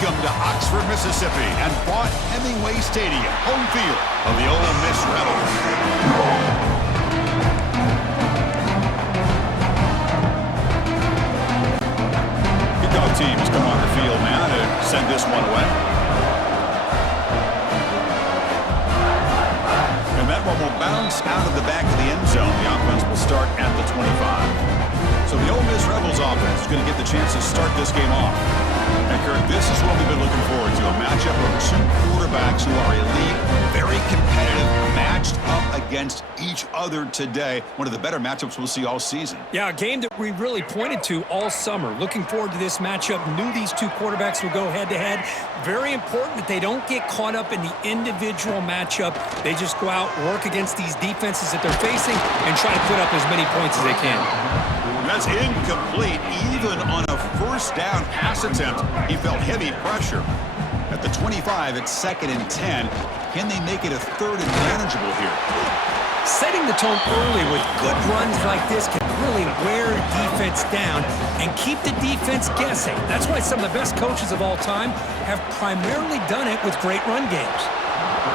Welcome to Oxford, Mississippi, and Vaught Hemingway Stadium, home field of the Ole Miss Rebels. Kickoff teams come on the field now to send this one away. And that one will bounce out of the back of the end zone. The offense will start at the 25. So the Ole Miss Rebels offense is going to get the chance to start this game off. And Kirk, this is what we've been looking forward to, a matchup of two quarterbacks who are elite, very competitive, matched up against each other today. One of the better matchups we'll see all season. Yeah, a game that we really pointed to all summer. Looking forward to this matchup. Knew these two quarterbacks would go head-to-head. Very important that they don't get caught up in the individual matchup. They just go out, work against these defenses that they're facing, and try to put up as many points as they can. That's incomplete. Even on a first down pass attempt, he felt heavy pressure. At the 25, it's 2nd and 10. Can they make it a 3rd and manageable here? Setting the tone early with good runs like this can really wear defense down and keep the defense guessing. That's why some of the best coaches of all time have primarily done it with great run games.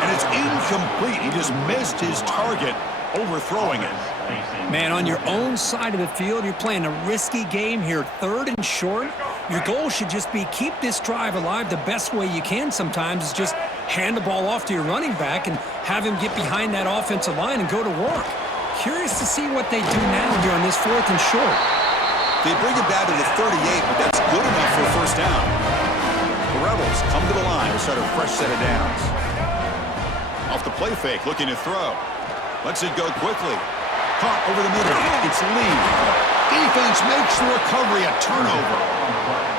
And it's incomplete. He just missed his target, overthrowing it. Man, on your own side of the field, you're playing a risky game here, 3rd and short. Your goal should just be keep this drive alive. The best way you can sometimes is just hand the ball off to your running back and have him get behind that offensive line and go to work. Curious to see what they do now here on this 4th and short. They bring it down to the 38, but that's good enough for a first down. The Rebels come to the line to start a fresh set of downs. Off the play fake, looking to throw. Lets it go quickly. Caught over the middle. It's Lee. Defense makes the recovery a turnover.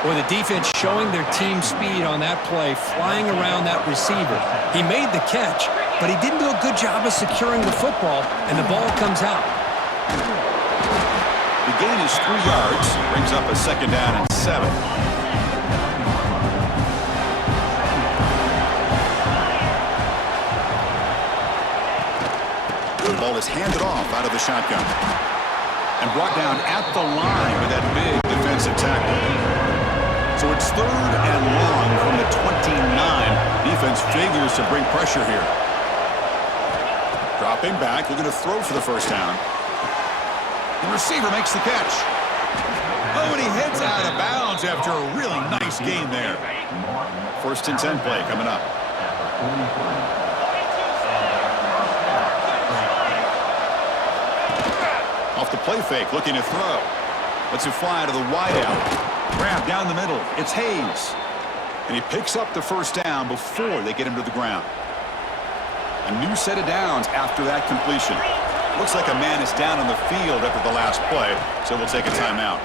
Boy, the defense showing their team speed on that play, flying around that receiver. He made the catch, but he didn't do a good job of securing the football, and the ball comes out. The gain is 3 yards. Brings up a 2nd down and 7. The ball is handed off out of the shotgun and brought down at the line with that big defensive tackle. So it's 3rd and long from the 29. Defense figures to bring pressure here. Dropping back, looking to throw for the first down. The receiver makes the catch. Oh, and he heads out of bounds after a really nice gain there. 1st and 10 play coming up. Off the play fake, looking to throw. Lets it fly out of the wideout. Grab down the middle. It's Hayes. And he picks up the first down before they get him to the ground. A new set of downs after that completion. Looks like a man is down on the field after the last play, so we'll take a timeout.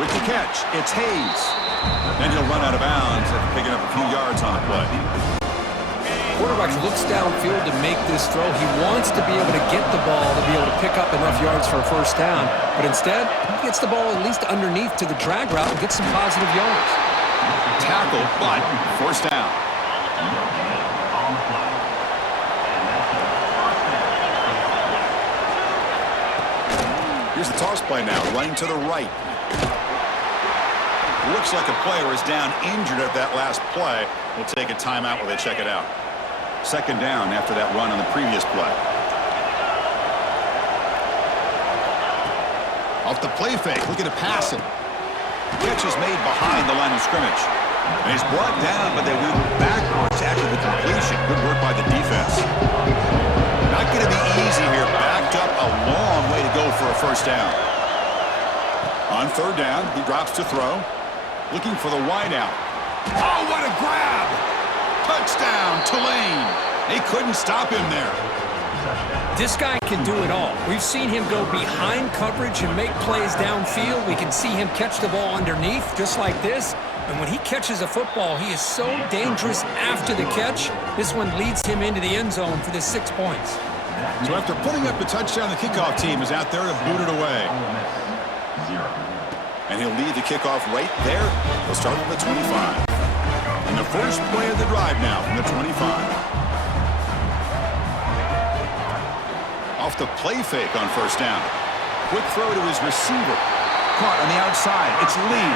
With the catch, it's Hayes. Then he'll run out of bounds after picking up a few yards on the play. Quarterback looks downfield to make this throw. He wants to be able to get the ball to be able to pick up enough yards for a first down. But instead, he gets the ball at least underneath to the drag route and gets some positive yards. Tackle, but first down. Here's the toss play now, running to the right. Looks like a player is down injured at that last play. We'll take a timeout while they check it out. 2nd down after that run on the previous play. Off the play fake, looking to pass it. Catch is made behind the line of scrimmage. And he's brought down, but they went backwards after the completion. Good work by the defense. Not going to be easy here. Backed up a long way to go for a first down. On 3rd down, he drops to throw. Looking for the wideout. Oh, what a grab! Touchdown, Tulane. They couldn't stop him there. This guy can do it all. We've seen him go behind coverage and make plays downfield. We can see him catch the ball underneath just like this. And when he catches a football, he is so dangerous after the catch. This one leads him into the end zone for the 6 points. So after putting up the touchdown, the kickoff team is out there to boot it away. And he'll lead the kickoff right there. He'll start from the 25. And the first play of the drive now from the 25. Off the play fake on first down. Quick throw to his receiver. Caught on the outside. It's Lee.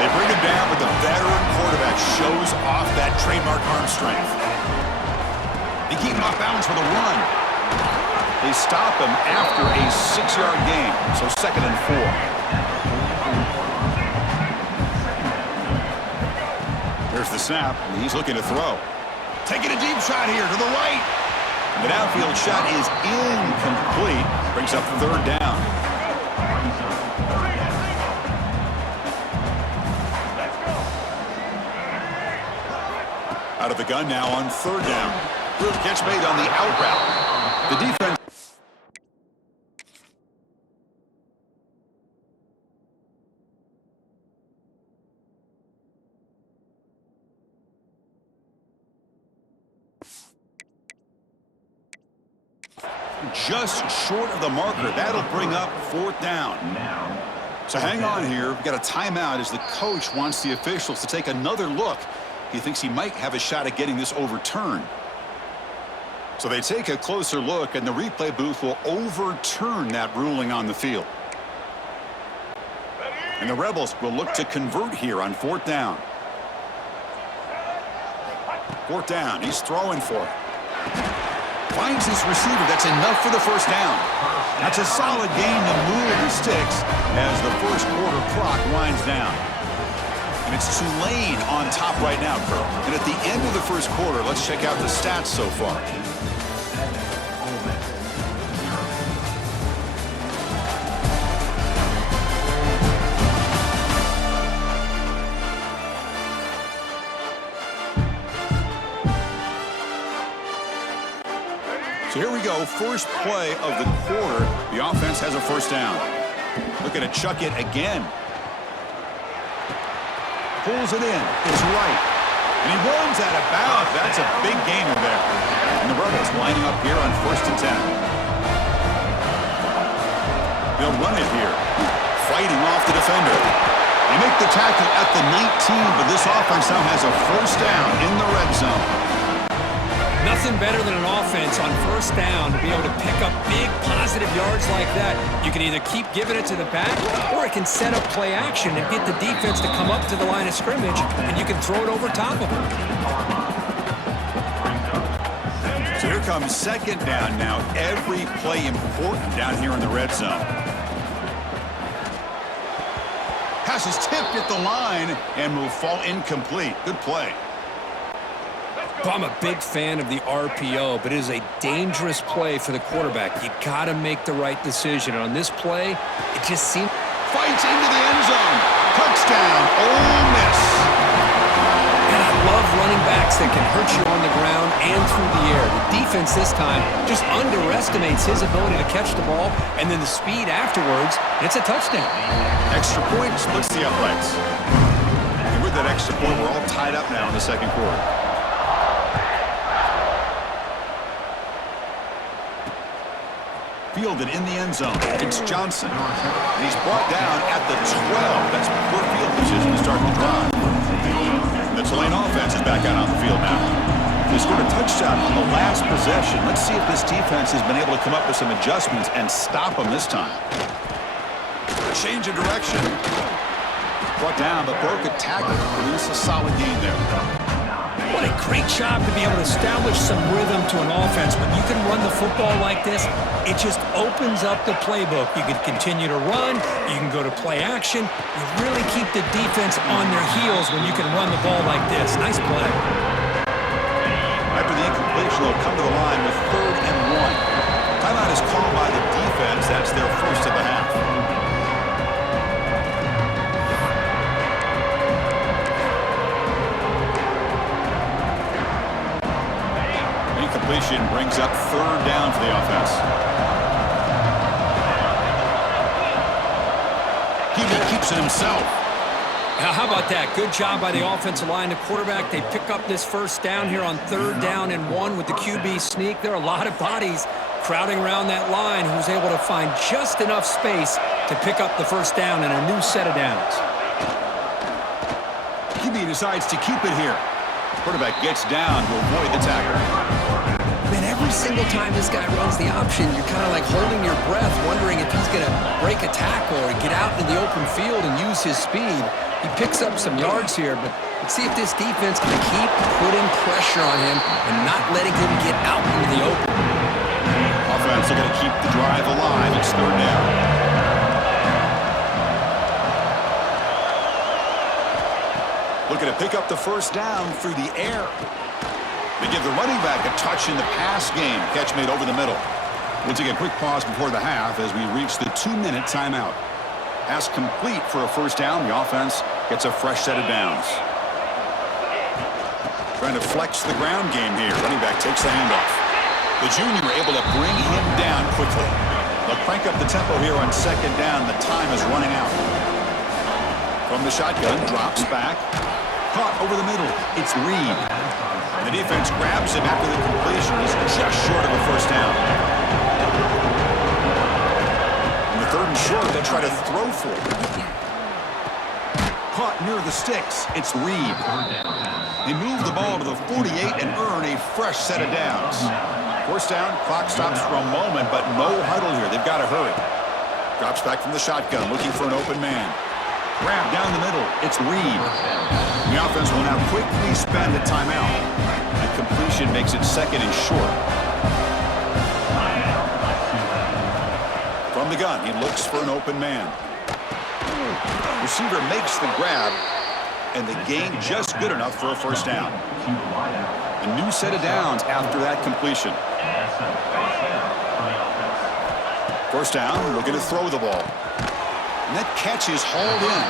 They bring him down, but the veteran quarterback shows off that trademark arm strength. They keep him off balance with a run. They stop him after a 6-yard gain, so 2nd and 4. There's the snap, and he's looking to throw. Taking a deep shot here to the right. The downfield shot is incomplete. Brings up 3rd down. Out of the gun now on 3rd down. Catch made on the out route. The defense. Just short of the marker. That'll bring up 4th down. So hang on here. We've got a timeout as the coach wants the officials to take another look. He thinks he might have a shot at getting this overturned. So they take a closer look, and the replay booth will overturn that ruling on the field. And the Rebels will look to convert here on 4th down. 4th down. He's throwing for it. Finds his receiver. That's enough for the 1st down. That's a solid gain to move the sticks as the 1st quarter clock winds down. And it's Tulane on top right now, Carl. And at the end of the 1st quarter, let's check out the stats so far. So here we go, first play of the quarter. The offense has a 1st down. Looking to chuck it again. Pulls it in. It's right. And he runs out of bounds. That's a big gainer there. And the Rebels lining up here on 1st and 10. They'll run it here. Fighting off the defender. They make the tackle at the 19, but this offense now has a 1st down in the red zone. Nothing better than an offense on 1st down to be able to pick up big positive yards like that. You can either keep giving it to the back, or it can set up play action and get the defense to come up to the line of scrimmage, and you can throw it over top of them. So here comes 2nd down now. Every play important down here in the red zone. Pass is tipped at the line and will fall incomplete. Good play. I'm a big fan of the RPO, but it is a dangerous play for the quarterback. You got to make the right decision. On this play, it just seems... Fights into the end zone. Touchdown, Ole Miss. And I love running backs that can hurt you on the ground and through the air. The defense this time just underestimates his ability to catch the ball, and then the speed afterwards, it's a touchdown. Extra point splits the uprights. And with that extra point, we're all tied up now in the 2nd quarter. Fielded in the end zone. It's Johnson. And he's brought down at the 12. That's poor field position to start the drive. The Tulane offense is back out on the field now. They scored a touchdown on the last possession. Let's see if this defense has been able to come up with some adjustments and stop them this time. Change of direction. Brought down, but broke a tackle to produce a solid gain there. What a great job to be able to establish some rhythm to an offense. When you can run the football like this, it just opens up the playbook. You can continue to run. You can go to play action. You really keep the defense on their heels when you can run the ball like this. Nice play. After the incompletion, they'll come to the line with 3rd and 1. Timeout is called by the defense. That's their 1st of the half. Incompletion brings up 3rd down for the offense. He keeps it himself. Now, how about that? Good job by the offensive line. The quarterback, they pick up this 1st down here on 3rd down and 1 with the QB sneak. There are a lot of bodies crowding around that line who's able to find just enough space to pick up the 1st down in a new set of downs. QB decides to keep it here. Quarterback gets down to avoid the tackle. Man, every single time this guy runs the option, you're kind of like holding your breath, wondering if he's going to break a tackle or get out into the open field and use his speed. He picks up some yards here, but let's see if this defense can keep putting pressure on him and not letting him get out into the open. Offense are going to keep the drive alive. It's third down. Looking to pick up the first down through the air. They give the running back a touch in the pass game. Catch made over the middle. We'll take a quick pause before the half as we reach the 2-minute timeout. Pass complete for a first down. The offense gets a fresh set of downs. Trying to flex the ground game here. Running back takes the handoff. The junior able to bring him down quickly. They'll crank up the tempo here on second down. The time is running out. From the shotgun, drops back. Caught over the middle. It's Reed. The defense grabs him after the completion. He's just short of a first down. In the third and short, they try to throw for it. Caught near the sticks. It's Reed. They move the ball to the 48 and earn a fresh set of downs. First down, clock stops for a moment, but no huddle here. They've got to hurry. Drops back from the shotgun, looking for an open man. Grab down the middle. It's Reed. The offense will now quickly spend a timeout. That completion makes it second and short. From the gun, he looks for an open man. Receiver makes the grab, and the gain just good enough for a first down. A new set of downs after that completion. First down, looking to throw the ball. And that catch is hauled in.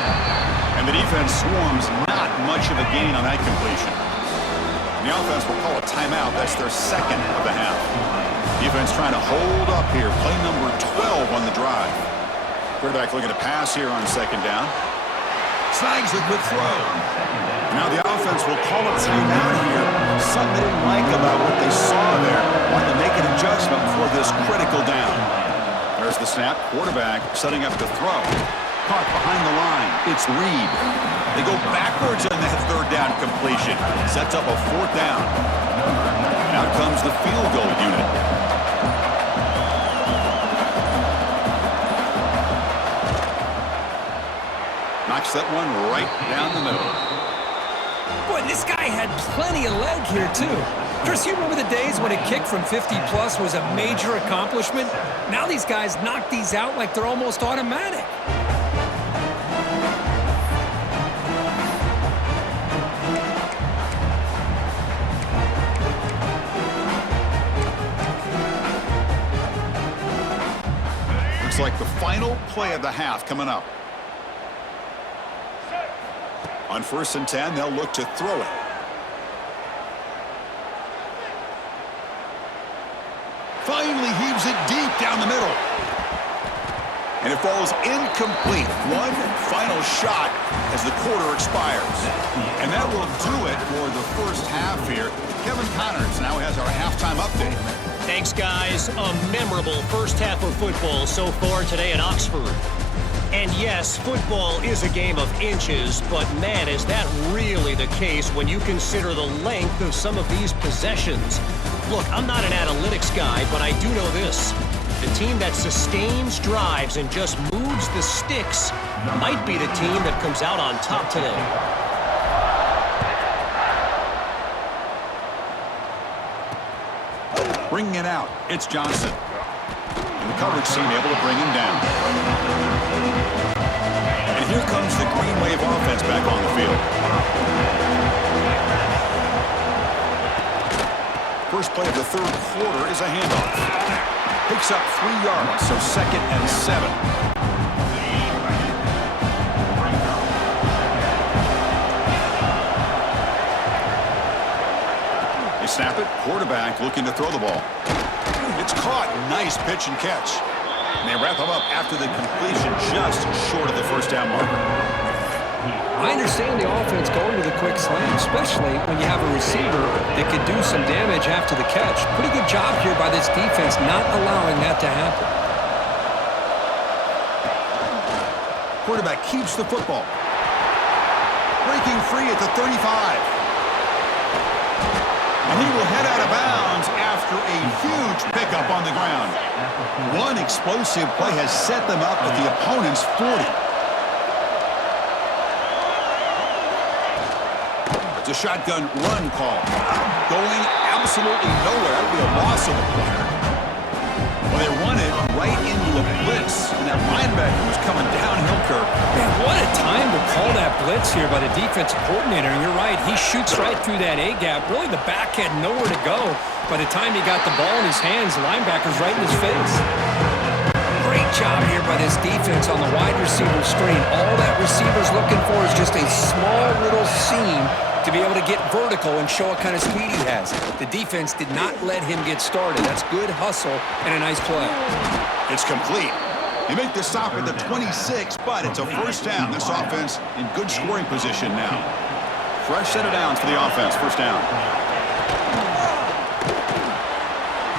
And the defense swarms, not much of a gain on that completion. The offense will call a timeout. That's their second of the half. Defense trying to hold up here. Play number 12 on the drive. Quarterback looking to pass here on second down. Snags the quick throw. Now the offense will call a timeout here. Something they didn't like about what they saw there. Wanted to make an adjustment for this critical down. There's the snap. Quarterback setting up the throw. Caught behind the line. It's Reed. They go backwards on that third down completion. Sets up a fourth down. And out comes the field goal unit. Knocks that one right down the middle. Boy, this guy had plenty of leg here, too. Chris, you remember the days when a kick from 50-plus was a major accomplishment? Now these guys knock these out like they're almost automatic. Looks like the final play of the half coming up. On 1st and 10, they'll look to throw it. Finally heaves it deep down the middle. And it falls incomplete. One final shot as the quarter expires. And that will do it for the first half here. Kevin Connors now has our halftime update. Thanks, guys. A memorable first half of football so far today at Oxford. And yes, football is a game of inches, but man, is that really the case when you consider the length of some of these possessions. Look, I'm not an analytics guy, but I do know this. The team that sustains drives and just moves the sticks might be the team that comes out on top today. Bringing it out, it's Johnson. And the coverage team able to bring him down. And here comes the Green Wave offense back on the field. First play of the third quarter is a handoff. Picks up 3 yards, so 2nd and 7. They snap it. Quarterback looking to throw the ball. It's caught. Nice pitch and catch. And they wrap him up after the completion just short of the first down marker. I understand the offense going with a quick slant, especially when you have a receiver that could do some damage after the catch. Pretty good job here by this defense not allowing that to happen. Quarterback keeps the football. Breaking free at the 35. And he will head out of bounds after a huge pickup on the ground. One explosive play has set them up at the opponent's 40. It's a shotgun run call. Going absolutely nowhere. It'll be a loss of the player. Well, they run it right into a blitz. And that linebacker was coming downhill, Kirk. Man, what a time to call that blitz here by the defensive coordinator. And you're right, he shoots right through that A-gap. Really, the back had nowhere to go. By the time he got the ball in his hands, the linebacker's right in his face. Great job here by this defense on the wide receiver screen. All that receiver's looking for is just a small little seam to be able to get vertical and show what kind of speed he has. The defense did not let him get started. That's good hustle and a nice play. It's complete. You make the stop at the 26, but it's a first down. This offense in good scoring position now. Fresh set of downs for the offense. First down.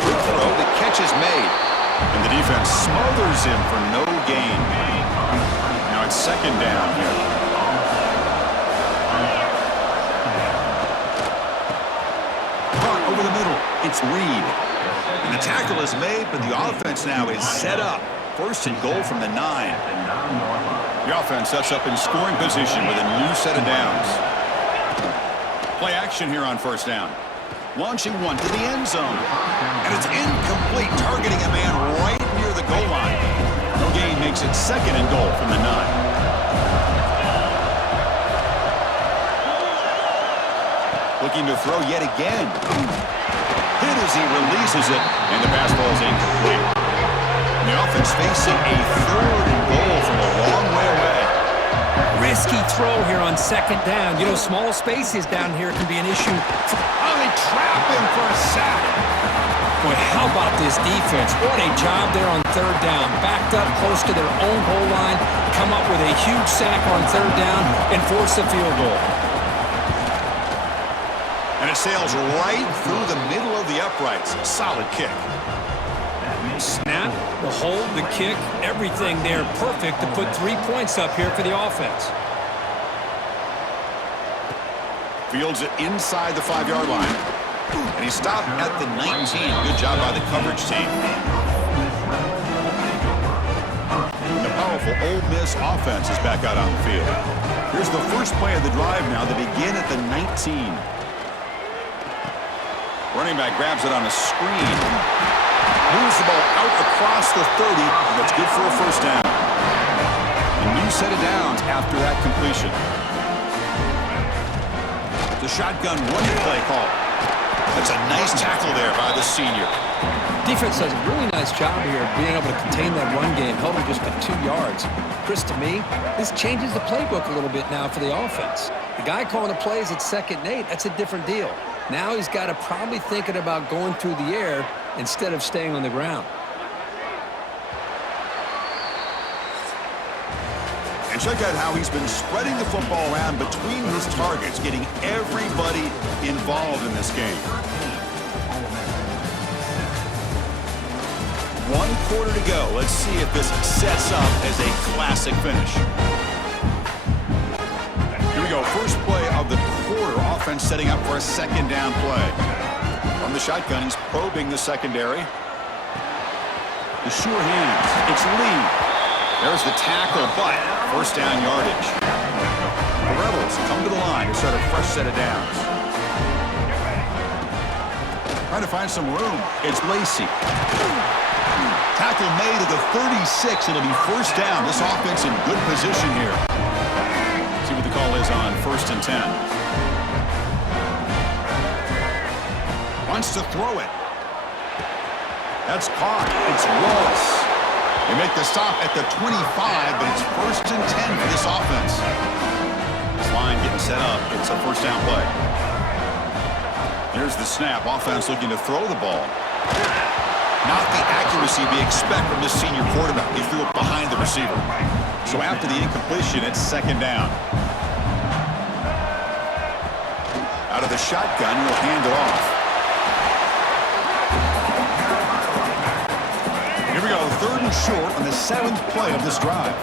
Good throw. The catch is made. And the defense smothers him for no gain. Now it's second down here. Over the middle, it's Reed. And the tackle is made, but the offense now is set up. First and goal from the 9. The offense sets up in scoring position with a new set of downs. Play action here on first down. Launching one to the end zone. And it's incomplete, targeting a man right near the goal line. No gain makes it second and goal from the 9. Looking to throw yet again. Hit as he releases it, and the pass ball is incomplete. And the offense facing a third and goal from a long way away. Risky throw here on second down. You know, small spaces down here can be an issue. Oh, they trap him for a sack. Boy, how about this defense? What a job there on third down. Backed up close to their own goal line, come up with a huge sack on third down, and force a field goal. And it sails right through the middle of the uprights. Solid kick. Snap, the hold, the kick, everything there perfect to put 3 points up here for the offense. Fields it inside the 5-yard line. And he stopped at the 19. Good job by the coverage team. The powerful Ole Miss offense is back out on the field. Here's the first play of the drive now. They begin at the 19. Running back grabs it on a screen. Moves the ball out across the 30. That's good for a first down. A new set of downs after that completion. The shotgun running play call. That's a nice tackle there by the senior. Defense does a really nice job here of being able to contain that run game, held him just to 2 yards. Chris, to me, this changes the playbook a little bit now for the offense. The guy calling the plays at 2nd and 8, that's a different deal. Now he's got to probably thinking about going through the air instead of staying on the ground. And check out how he's been spreading the football around between his targets, getting everybody involved in this game. 1 quarter to go. Let's see if this sets up as a classic finish. Here we go. First play of the quarter. Offense setting up for a second down play. From the shotgun, he's probing the secondary. The sure hands. It's Lee. There's the tackle, but first down yardage. The Rebels come to the line to start a fresh set of downs. Trying to find some room. It's Lacey. Tackle made at the 36. It'll be first down. This offense in good position here. See what the call is on 1st and 10. Wants to throw it. That's caught. It's Ross. They make the stop at the 25, but it's 1st and 10 for this offense. This line getting set up. It's a first down play. Here's the snap. Offense looking to throw the ball. Not the accuracy we expect from this senior quarterback. He threw it behind the receiver. So after the incompletion, it's second down. Out of the shotgun, he'll hand it off. Here we go, 3rd and short on the 7th play of this drive.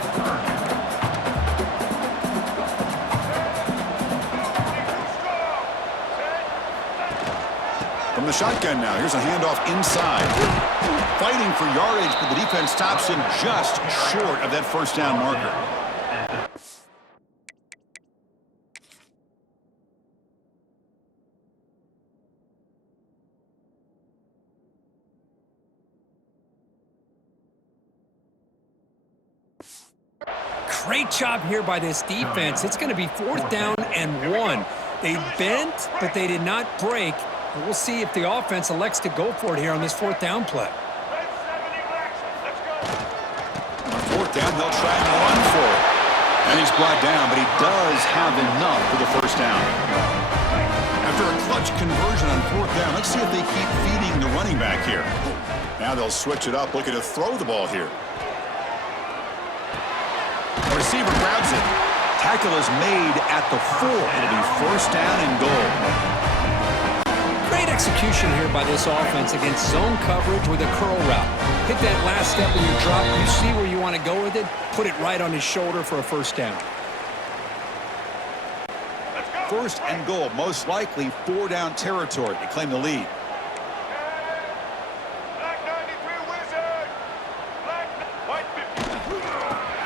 From the shotgun now, here's a handoff inside. Fighting for yardage, but the defense stops him just short of that first down marker. Great job here by this defense. It's going to be 4th down and 1. They bent, but they did not break. And we'll see if the offense elects to go for it here on this 4th down play. On 4th down, they'll try and run for it. And he's brought down, but he does have enough for the first down. After a clutch conversion on 4th down, let's see if they keep feeding the running back here. Now they'll switch it up, looking to throw the ball here. The receiver grabs it. Tackle is made at the 4. It'll be first down and goal. Great execution here by this offense against zone coverage with a curl route. Hit that last step in your drop. You see where you want to go with it. Put it right on his shoulder for a first down. First and goal, most likely 4-down territory to claim the lead.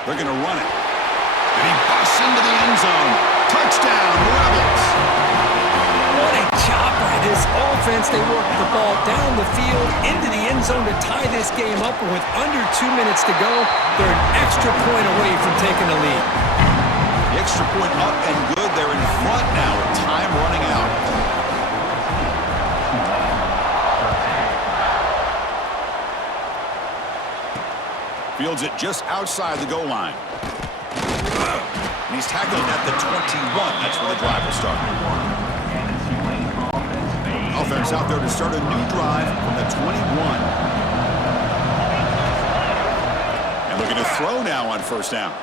They're going to run it. And he busts into the end zone. Touchdown, Rebels. What a job by this offense. They worked the ball down the field into the end zone to tie this game up. And with under 2 minutes to go, they're an extra point away from taking the lead. The extra point up and good. They're in front now with time running out. Fields it just outside the goal line. And he's tackled at the 21. That's where the drive will start. Offense out there to start a new drive from the 21. And looking to throw now on first down.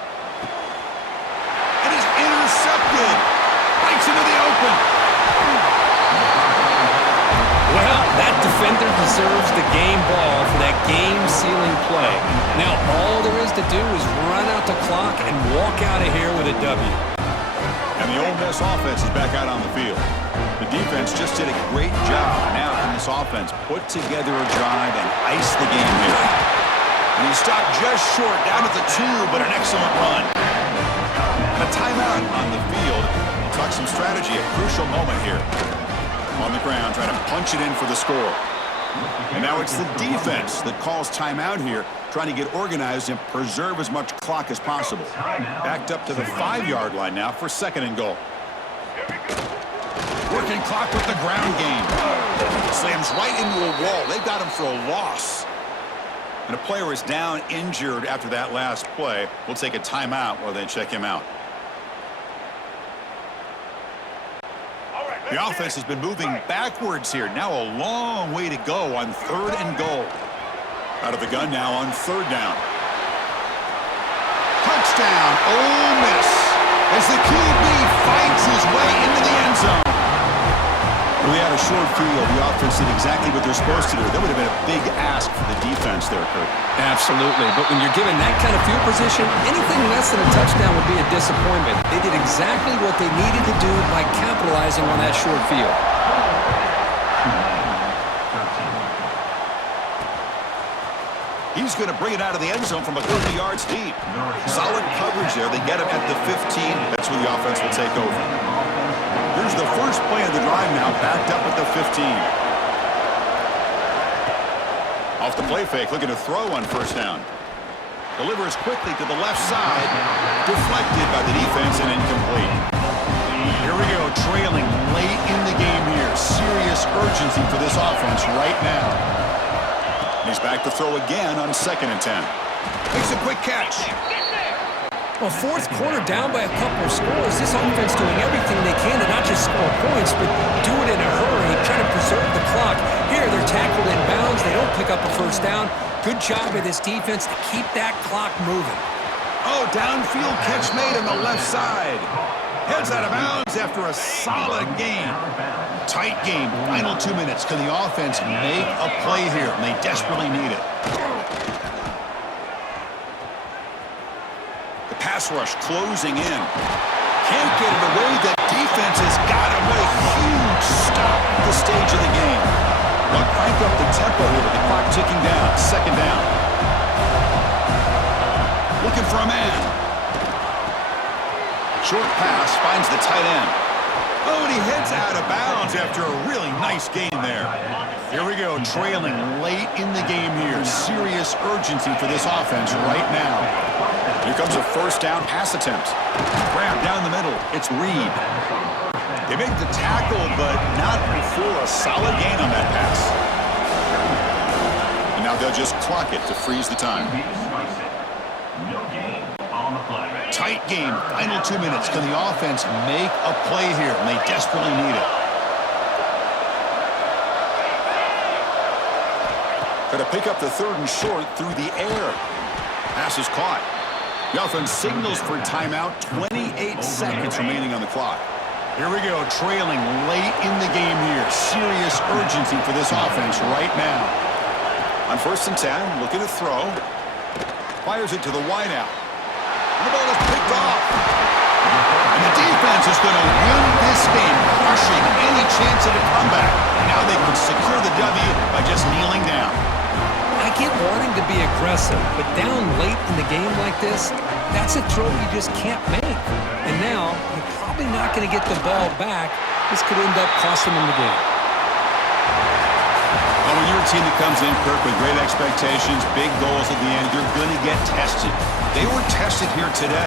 And he's intercepted. Bites into the open. Well, that defender deserves the game ball for that game-sealing play. Now, all there is to do is run out the clock and walk out of here with a W. And the Ole Miss offense is back out on the field. The defense just did a great job. Now can this offense put together a drive and ice the game here. And he stopped just short, down at the 2, but an excellent run. A timeout on the field. Talk some strategy, a crucial moment here. On the ground, trying to punch it in for the score. And now it's the defense that calls timeout here, trying to get organized and preserve as much clock as possible. Backed up to the 5-yard line now for 2nd and goal. Working clock with the ground game. Slams right into a wall. They've got him for a loss. And a player is down injured after that last play. We'll take a timeout while they check him out. The offense has been moving backwards here. Now a long way to go on 3rd and goal. Out of the gun now on 3rd down. Touchdown, Ole Miss, as the QB fights his way into the end zone. We had a short field. The offense did exactly what they're supposed to do. That would have been a big ask for the defense there, Kurt. Absolutely. But when you're given that kind of field position, anything less than a touchdown would be a disappointment. They did exactly what they needed to do by capitalizing on that short field. He's going to bring it out of the end zone from a couple yards deep. Solid coverage there. They get him at the 15. That's where the offense will take over. Here's the first play of the drive now, backed up at the 15. Off the play fake, looking to throw on first down. Delivers quickly to the left side. Deflected by the defense and incomplete. Here we go, trailing late in the game here. Serious urgency for this offense right now. He's back to throw again on 2nd and 10. Makes a quick catch. Well, 4th quarter down by a couple of scores. This offense doing everything they can to not just score points, but do it in a hurry, trying to preserve the clock. Here, they're tackled in bounds. They don't pick up a first down. Good job by this defense to keep that clock moving. Oh, downfield catch made on the left side. Heads out of bounds after a solid game. Tight game, final 2 minutes. Can the offense make a play here? And they desperately need it. The pass rush closing in. Can't get it away. The defense has got him. What a huge stop at this stage of the game. They'll crank up the tempo here with the clock ticking down. Second down. Looking for a man. Short pass finds the tight end. Oh, and he heads out of bounds after a really nice gain there. Here we go, trailing late in the game here. Serious urgency for this offense right now. Here comes a first down pass attempt. Grab down the middle. It's Reed. They make the tackle, but not before a solid gain on that pass. And now they'll just clock it to freeze the time. Tight game, final 2 minutes. Can the offense make a play here? And they desperately need it. Got to pick up the third and short through the air. Pass is caught. The offense signals for timeout. 28 seconds remaining on the clock. Here we go, trailing late in the game here. Serious urgency for this offense right now. On 1st and 10, looking to throw. Fires it to the wideout. The ball is picked off. And the defense is going to win this game, crushing any chance of a comeback. Now they can secure the W by just kneeling down. I get wanting to be aggressive, but down late in the game like this, that's a throw you just can't make. And now, you're probably not going to get the ball back. This could end up costing them the game. Well, when you're a team that comes in, Kirk, with great expectations, big goals at the end, you're going to get tested. They were tested here today.